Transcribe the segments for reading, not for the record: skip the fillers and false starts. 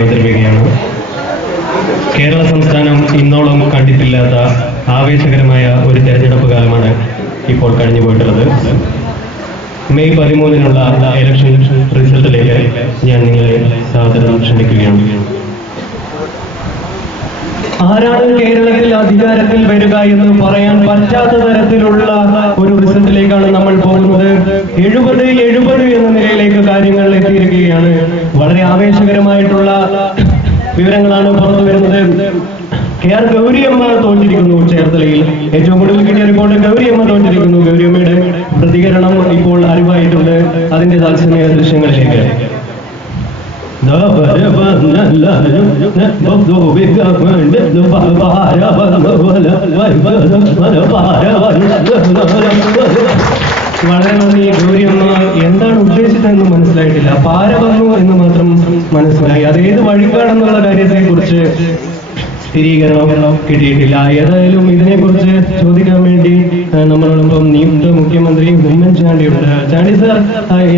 അവതരിപ്പിക്കുകയാണ്. കേരള സംസ്ഥാനം ഇന്നോളം കണ്ടിട്ടില്ലാത്ത ആവേശകരമായ ഒരു തെരഞ്ഞെടുപ്പ് കാലമാണ് ഇപ്പോൾ കഴിഞ്ഞു പോയിട്ടുള്ളത്. മെയ് 13-നുള്ള ഇലക്ഷൻ റിസൾട്ടിലേക്ക് ഞാൻ നിങ്ങളെ സാദരം ക്ഷണിക്കുകയാണ്. ആരാണ് കേരളത്തിൽ അധികാരത്തിൽ വരിക എന്ന് പറയാൻ പറ്റാത്ത തരത്തിലുള്ള ഒരു റിസൾട്ടിലേക്കാണ് നമ്മൾ പോകുന്നത്. 70-70 എന്ന നിലയിലേക്ക് കാര്യങ്ങൾ എത്തിയിരിക്കുകയാണ്. വളരെ ആവേശകരമായിട്ടുള്ള വിവരങ്ങളാണ് പുറത്തു വരുന്നത്. KR ഗൗരിയമ്മ തോറ്റിരിക്കുന്നു ചേർത്തലയിൽ. ഏറ്റവും കൂടുതൽ കിട്ടിയ റിപ്പോർട്ട് ഗൗരിയമ്മ തോറ്റിരിക്കുന്നു. ഗൗരിയമ്മയുടെ പ്രതികരണം ഇപ്പോൾ അറിവായിട്ടുണ്ട്. അതിന്റെ തത്സമയ ദൃശ്യങ്ങളിലേക്ക് വളരെ നന്ദി. ഗൗരിയമ്മ എന്താണ് ഉദ്ദേശിച്ചതെന്ന് മനസ്സിലായിട്ടില്ല. പാര വന്നു എന്ന് മാത്രം മനസ്സിലായി. അതേത് വഴിക്കാണെന്നുള്ള കാര്യത്തെ കുറിച്ച് സ്ഥിരീകരണം കിട്ടിയിട്ടില്ല. ഏതായാലും ഇതിനെക്കുറിച്ച് ചോദിക്കാൻ വേണ്ടി നമ്മളോടൊപ്പം നിയുക്ത മുഖ്യമന്ത്രി ഉമ്മൻചാണ്ടിയുണ്ട്. ചാണ്ടി സാർ,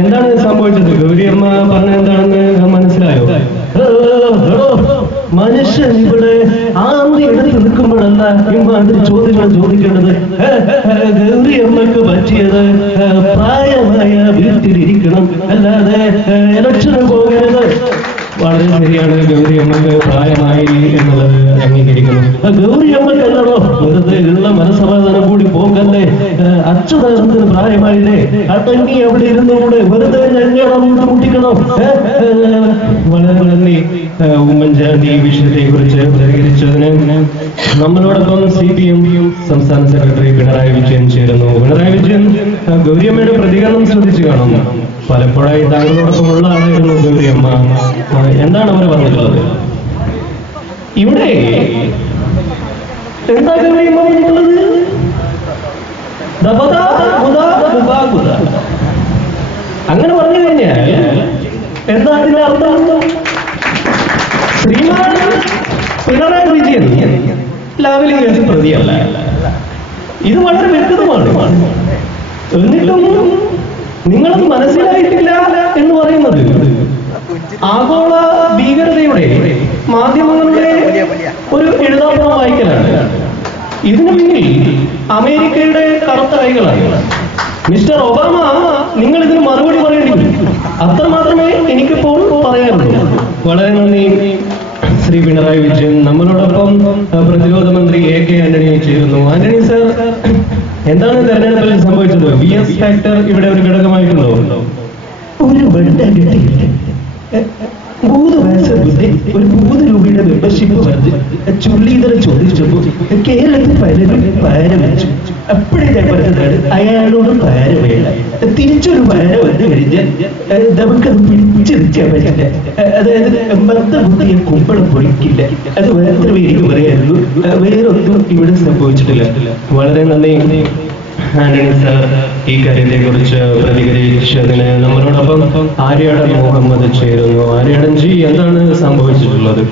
എന്താണ് സംഭവിച്ചത്? ഗൗരിയമ്മ പറഞ്ഞ എന്താണെന്ന് മനസ്സിലായോ? മനുഷ്യൻ ഇവിടെ ആന്തി എടുത്ത് നിൽക്കുമ്പോഴല്ല ഇമാതിരി ചോദ്യങ്ങൾ ചോദിക്കേണ്ടത്. ഗൗരിയമ്മക്ക് പറ്റിയത് പ്രായമായ വീട്ടിലിരിക്കണം, അല്ലാതെ ഇലക്ഷന് പോകരുത്. വളരെ ശരിയാണ്. ഗൗരിയമ്മക്ക് പ്രായമായി എന്നുള്ളത് അംഗീകരിക്കുന്നു. ഗൗരിയമ്മക്കല്ലോ വെറുതെ ഉള്ള മനസ്സമാധാനം കൂടി പോകല്ലേ. അച്യുതാനന്ദന് പ്രായമായില്ലേ? അടങ്ങി അവിടെ ഇരുന്നുകൂടെ വെറുതെ ഞങ്ങളെ മുട്ടിക്കണോ? വളരെ നന്ദി ഉമ്മൻചാണ്ടി ഈ വിഷയത്തെ കുറിച്ച് പ്രതികരിച്ചതിന്. നമ്മളോടൊപ്പം CPM സംസ്ഥാന സെക്രട്ടറി പിണറായി വിജയൻ ചേരുന്നു. പിണറായി വിജയൻ, ഗൗരിയമ്മയുടെ പ്രതികരണം ശ്രദ്ധിച്ചു കാണും. പലപ്പോഴായി താങ്കളോടൊപ്പം ഉള്ള ആളായിരുന്നു ഗൗരിയമ്മ. എന്താണ് അവർ പറഞ്ഞിട്ടുള്ളത്? ഇവിടെ എന്താ ഗൗരിയമ്മ പറഞ്ഞിട്ടുള്ളത്? അങ്ങനെ പറഞ്ഞു കഴിഞ്ഞാൽ എന്താ അതിന്റെ അർത്ഥം? ശ്രീമാൻ പിണറായി വിജയൻ ലാവലിംഗ് കേസ് പ്രതിയല്ല. ഇത് വളരെ വ്യക്തമാണ്. എന്നിട്ടും നിങ്ങളത് മനസ്സിലായിട്ടില്ല എന്ന് പറയുന്നത് ആഗോള ഭീകരതയുടെ മാധ്യമങ്ങളുടെ ഒരു എഴുതാപ്പുറം വായിക്കലാണ്. ഇതിനു പിന്നിൽ അമേരിക്കയുടെ കറുത്ത കൈകളാണ്. മിസ്റ്റർ ഒബാമ, നിങ്ങൾ ഇതിന് മറുപടി പറയേണ്ടി വരും. അത്ര മാത്രമേ എനിക്കിപ്പോൾ പറയാനുള്ളൂ. വളരെ നന്ദി ശ്രീ പിണറായി വിജയൻ. നമ്മളോടൊപ്പം പ്രതിരോധ മന്ത്രി AK ആന്റണി ചേരുന്നു. ആന്റണി സർ, എന്താണ് തെരഞ്ഞെടുപ്പിൽ സംഭവിച്ചത്? VS ഫാക്ടർ ഇവിടെ ഒരു ഘടകമായിട്ടുണ്ടോ? ഒരു മൂന്ന് വയസ്സ് ബുദ്ധി ഒരു 3 രൂപയുടെ മെമ്പർഷിപ്പ് വന്ന് ചുള്ളിതര ചോദിച്ചപ്പോ കേരളത്തിൽ പലരും പാര വെച്ചു. അപ്പോഴേ ഞാൻ പറഞ്ഞതാണ്, അയാളോട് പാര വേണ്ട. തിരിച്ചൊരു പാര വന്നു കഴിഞ്ഞാൽ നമുക്കത് പിടിച്ചെടുക്കാൻ പറ്റില്ല. അതായത് മന്ദബുദ്ധിയെ കുമ്പളം പൊളിക്കില്ല. അത് മാത്രമേ എനിക്ക് പറയാനുള്ളൂ. വേറൊന്നും ഇവിടെ സംഭവിച്ചിട്ടില്ല. വളരെ നന്ദി ആന്റണി സാർ ഈ കാര്യത്തെ കുറിച്ച് പ്രതികരിച്ചതിന്. നമ്മളോടൊപ്പം ആര്യാടൻ മുഹമ്മദ് ചേരുന്നു. ആര്യാടൻ ജി, എന്താണ് സംഭവിച്ചിട്ടുള്ളത്?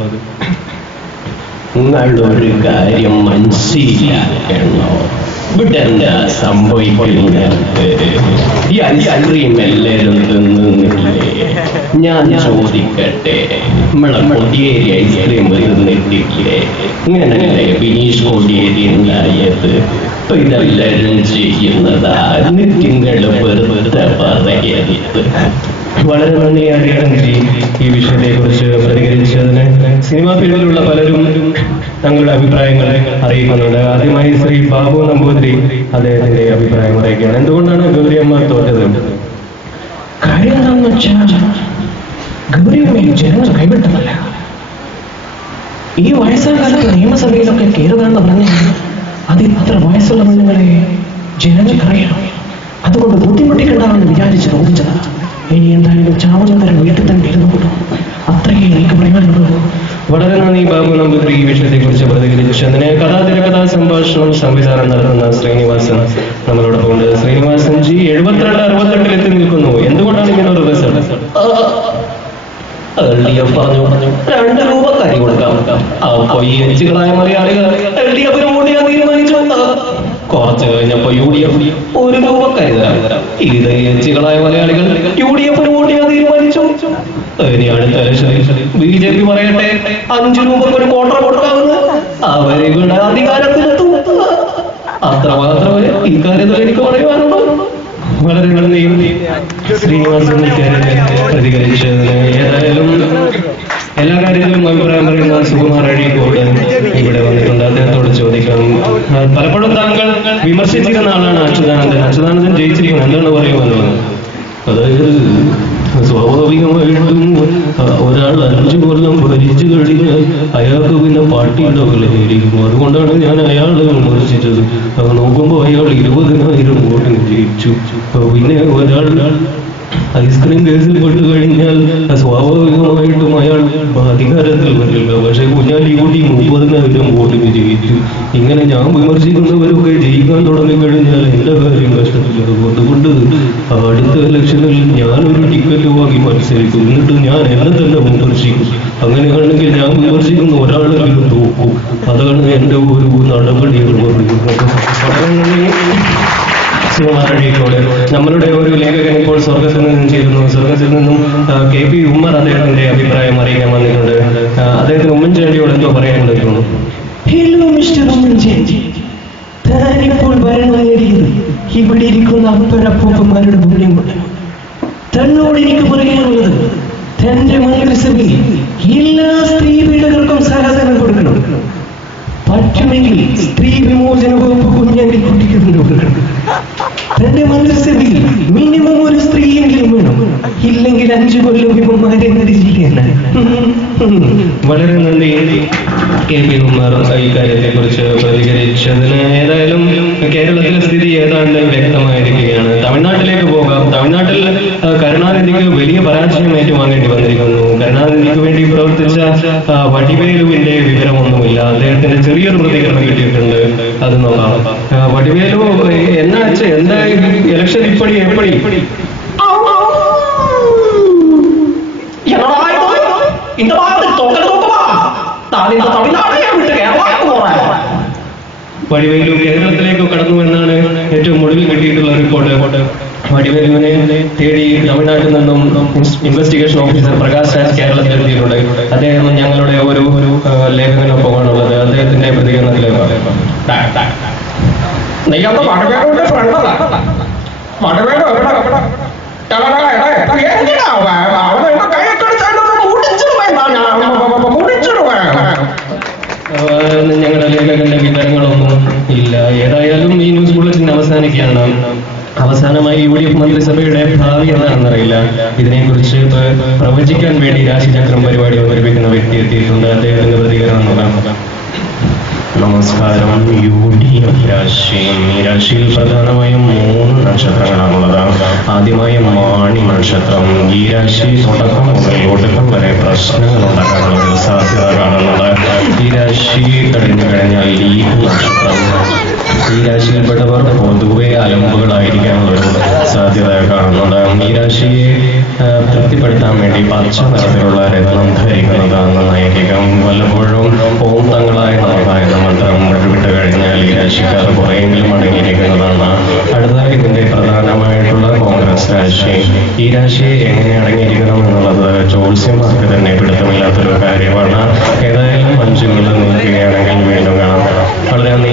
നിങ്ങളൊരു കാര്യം മനസ്സിലാക്കണോ? ഇവിടെ എന്താ സംഭവിക്കുന്നത്? ഈ ഐസ്ക്രീം എല്ലാവരും തിന്നില്ലേ? ഞാൻ ചോദിക്കട്ടെ, നമ്മളെ കൊടിയേരി ഐസ്ക്രീം തിന്നിട്ടില്ലേ? ഇങ്ങനല്ലേ ബിനീഷ് കൊടിയേരി ഉണ്ടായത്? ഇതെല്ലാവരും ചെയ്യുന്നതാ. നിങ്ങൾ വെറുതെ പറയരുത്. വളരെ നന്ദി ആര്യാടൻ ജി ഈ വിഷയത്തെ കുറിച്ച് പ്രതികരിച്ചതിന്. സിനിമാ ഫീൽഡിലുള്ള പലരും തങ്ങളുടെ അഭിപ്രായങ്ങൾ അറിയിക്കുന്നുണ്ട്. ആദ്യമായി ശ്രീ ബാബു നമ്പൂതിരി അദ്ദേഹത്തിന്റെ അഭിപ്രായം അറിയിക്കുകയാണ്. എന്തുകൊണ്ടാണ് ഗൗരിയമ്മ തോറ്റത്? കാര്യം എന്താണെന്ന് വെച്ചാൽ ഗൗരിയമ്മയെ ജനങ്ങൾ കൈവിട്ടതല്ല. ഈ വയസ്സാം കാലത്ത് നിയമസഭയിലൊക്കെ കയറുകയെന്ന് പറഞ്ഞാൽ അത് ഇത്ര വയസ്സുള്ള പെണ്ണുങ്ങളെ ജനങ്ങൾക്കറിയാം. അതുകൊണ്ട് ബുദ്ധിമുട്ടിക്കണ്ടാണെന്ന് വിചാരിച്ച് ചോദിച്ചതാണ്. ഇനി എന്തായാലും ചാവുന്നവരെ വീട്ടിൽ തന്നെ ഇരുന്നു. അത്രയേ എനിക്ക് പറയാനുള്ളൂ. വളരെ നന്ദി ബാബു നമ്പൂതിരി ഈ വിഷയത്തെ കുറിച്ച് പ്രതികരിച്ചതിന്. കഥാതിരകഥാ സംഭാഷണം സംവിധാനം നടത്തുന്ന ശ്രീനിവാസൻ നമ്മളോടൊപ്പം ഉണ്ട്. ശ്രീനിവാസൻ ജി, 72-68 എത്തി നിൽക്കുന്നു. എന്തുകൊണ്ടാണ് ഇങ്ങനെ ഒരു റിസൾട്ട്? LDF പറഞ്ഞു 2 രൂപ കരി കൊടുക്കാം. അപ്പൊ ഈ എച്ചുകളായ മലയാളികൾ LDF വോട്ട് ചെയ്യാൻ തീരുമാനിച്ചു. കുറച്ച് കഴിഞ്ഞപ്പോ UDF 1 രൂപ കരി തരാം. ഇത് എച്ചുകളായ മലയാളികൾ UDF വോട്ട് ചെയ്യാൻ തീരുമാനിച്ചു. ഇനി അടുത്ത ഇലക്ഷനിൽ BJP പറയട്ടെ 5 രൂപക്ക് ഒരു ക്വാർട്ടർ കൊടുക്കാമെന്ന്, അവരെ ഇവിടെ അധികാരത്തിലെത്തും. അത്രമാത്രമേ ഇക്കാര്യത്തിൽ എനിക്ക് പറയുവാനുള്ളൂ. വളരെ നന്ദി ശ്രീനിവാസൻ പ്രതികരിച്ചതിന്. ഏതായാലും എല്ലാ കാര്യത്തിലും അഭിപ്രായം പറയുന്ന സുകുമാർ അഴീക്കോട് ഇവിടെ വന്നിട്ടുണ്ട്. അദ്ദേഹത്തോട് ചോദിക്കണം. പലപ്പോഴും താങ്കൾ വിമർശിച്ചിരുന്ന ആളാണ് അച്യുതാനന്ദൻ ജയിച്ചിരിക്കുന്നത്, എന്താണ് പറയുന്നത്? അതായത് സ്വാഭാവികമായിട്ടും ഒരാൾ 5 കൊല്ലം ഭരിച്ചു കഴിഞ്ഞാൽ അയാൾക്ക് പിന്നെ പാർട്ടി ഉണ്ടാവില്ലായിരിക്കും. അതുകൊണ്ടാണ് ഞാൻ അയാളെ വിമർശിച്ചത്. നോക്കുമ്പോൾ അയാൾ 20,000 വോട്ടിന് ജയിച്ചു. പിന്നെ ഒരാൾ ഐസ്ക്രീം കേസിൽ പെട്ട് കഴിഞ്ഞാൽ സ്വാഭാവികമായിട്ടും അയാൾ അധികാരത്തിൽ വരില്ല. പക്ഷെ കുഞ്ഞാലിക്കുട്ടി 30,000 വോട്ടിന് ജയിച്ചു. ഇങ്ങനെ ഞാൻ വിമർശിക്കുന്നവരൊക്കെ ജയിക്കാൻ തുടങ്ങിക്കഴിഞ്ഞാൽ എന്റെ കാര്യം കഷ്ടത്തിലാകും. അതുകൊണ്ട് അടുത്ത ഇലക്ഷനിൽ ഞാനൊരു ടിക്കറ്റ് വാങ്ങി മത്സരിക്കും. എന്നിട്ട് ഞാൻ എന്നെ തന്നെ വിമർശിക്കും. അങ്ങനെയാണെങ്കിൽ ഞാൻ വിമർശിക്കുന്ന ഒരാളെങ്കിലും തോക്കും. അതാണ് എന്റെ ഒരു നടപടി എന്ന് പറയുന്നത്. സുകുമാരഴിക്കോട് നമ്മളുടെ ഒരു ലേഖകൻ ഇപ്പോൾ സ്വർഗത്തിൽ നിന്നും ചേരുന്നു. സ്വർഗത്തിൽ നിന്നും KP ഉമ്മർ അദ്ദേഹത്തിന്റെ അഭിപ്രായം അറിയിക്കാൻ വന്നിട്ടുണ്ട്. അദ്ദേഹത്തിന് ഉമ്മൻചാണ്ടിയോട് എന്തോ പറയാനുണ്ടെന്ന്. ഹലോ മിസ്റ്റർ ഉമ്മൻചാണ്ടി, താനിപ്പോൾ ഭരണം നേടിയത് ഇവിടെ ഇരിക്കുന്ന അപ്പരപ്പൂപ്പന്മാരുടെ പുണ്യം കൊണ്ട്. തന്നോട് എനിക്ക് പറയാനുള്ളത്, തന്റെ മന്ത്രിസഭയിൽ എല്ലാ സ്ത്രീ പീഡകർക്കും സഹായം കൊടുക്കണം. പറ്റുമെങ്കിൽ സ്ത്രീ വിമോചന വകുപ്പ് കുഞ്ഞാലിക്കുട്ടിക്ക് കൊടുക്കണം. തന്റെ മന്ത്രിസഭയിൽ മിനിമം ഒരു സ്ത്രീയെങ്കിലും വേണം. ഇല്ലെങ്കിൽ 5 കൊല്ലം ഇവന്മാരെ നടിച്ചിരിക്കുകയാണ്. വളരെ നന്ദി KP ഉമ്മർ ഇക്കാര്യത്തെ കുറിച്ച് പ്രതികരിച്ചതിന്. ഏതായാലും കേരളത്തിലെ സ്ഥിതി ഏതാണ്ട് വ്യക്തമായിരിക്കുകയാണ്. തമിഴ്നാട്ടിലേക്ക് പോകാം. തമിഴ്നാട്ടിൽ കരുണാനിധിക്ക് വലിയ പരാജയം ഏറ്റുവാങ്ങേണ്ടി വന്നിരിക്കുന്നു. കരുണാനിധിക്ക് വേണ്ടി പ്രവർത്തിച്ച വടിവേലുവിന്റെ വിവരമൊന്നുമില്ല. അദ്ദേഹത്തിന്റെ ചെറിയൊരു പ്രതികരണം കിട്ടിയിട്ടുണ്ട്, അത് നോക്കാം. വടിവേലു എന്നാച്ച് എന്താ ഇലക്ഷൻ ഇപ്പടി എപ്പടി വടിവേലു കേരളത്തിലേക്ക് കടന്നു എന്നാണ് ഏറ്റവും ഒടുവിൽ കിട്ടിയിട്ടുള്ള റിപ്പോർട്ട്. വടിവേലുവിനെ തേടി തമിഴ്നാട്ടിൽ നിന്നും ഇൻവെസ്റ്റിഗേഷൻ ഓഫീസർ പ്രകാശ് രാജ് കേരളത്തിലെത്തിയിട്ടുണ്ട്. അദ്ദേഹം ഞങ്ങളുടെ ഒരു ലേഖകനൊപ്പമാണുള്ളത്. അദ്ദേഹത്തിന്റെ പ്രതികരണത്തിലേക്ക് ഞങ്ങളുടെ ലേഖകന്റെ വിവരങ്ങളൊന്നും ഇല്ല. ഏതായാലും ഈ ന്യൂസ് ബുള്ളറ്റിൻ അവസാനിക്കുകയാണ്. അവസാനമായി UDF മന്ത്രിസഭയുടെ ഭാവി എന്താണെന്നറിയില്ല. ഇതിനെക്കുറിച്ച് പ്രവചിക്കാൻ വേണ്ടി രാശിചക്രം പരിപാടി അവതരിപ്പിക്കുന്ന വ്യക്തി എത്തിയിട്ടുണ്ട്. അദ്ദേഹത്തിന്റെ പ്രതികരണം നോക്കാം. നമസ്കാരം. UDF രാശിയും ഈ രാശിയിൽ പ്രധാനമായും 3 നക്ഷത്രങ്ങളാണുള്ളത്. ആദ്യമായി മാണി നക്ഷത്രം. ഈ രാശി തുടക്കം മുതൽ ഒടുക്കം വരെ പ്രശ്നങ്ങൾ ഉണ്ടാക്കാനുള്ള സാധ്യത കാണുന്നത്. ഈ രാശി കഴിഞ്ഞു കഴിഞ്ഞാൽ ലീഗ് നക്ഷത്രം. ഈ രാശിയിൽപ്പെട്ടവർ പൊതുവെ അലമ്പുകളായിരിക്കാനുള്ളൊരു സാധ്യത കാണുന്നുണ്ട്. ഈ രാശിയെ തൃപ്തിപ്പെടുത്താൻ വേണ്ടി പച്ച നിറത്തിലുള്ള രത്നം ധരിക്കുന്നതാണ് നന്നായിരിക്കും. വല്ലപ്പോഴും ഓം തങ്ങളായ നമകായ മന്ത്രം വിട്ടു കഴിഞ്ഞാൽ ഈ രാശിക്കാർ കുറെയെങ്കിലും അടങ്ങിയിരിക്കുന്നതാണ്. അടുത്തതായി ഇതിന്റെ പ്രധാനമായിട്ടുള്ള കോൺഗ്രസ് രാശി. ഈ രാശിയെ എങ്ങനെ അടങ്ങിയിരിക്കണം എന്നുള്ളത് ജ്യോത്സ്യന്മാർക്ക് തന്നെ പിടുത്തമില്ലാത്തൊരു കാര്യമാണ്. ഏതായാലും 5 കൊല്ലം നിൽക്കുകയാണെങ്കിൽ വീണ്ടും കാണാം. വളരെ നന്ദി.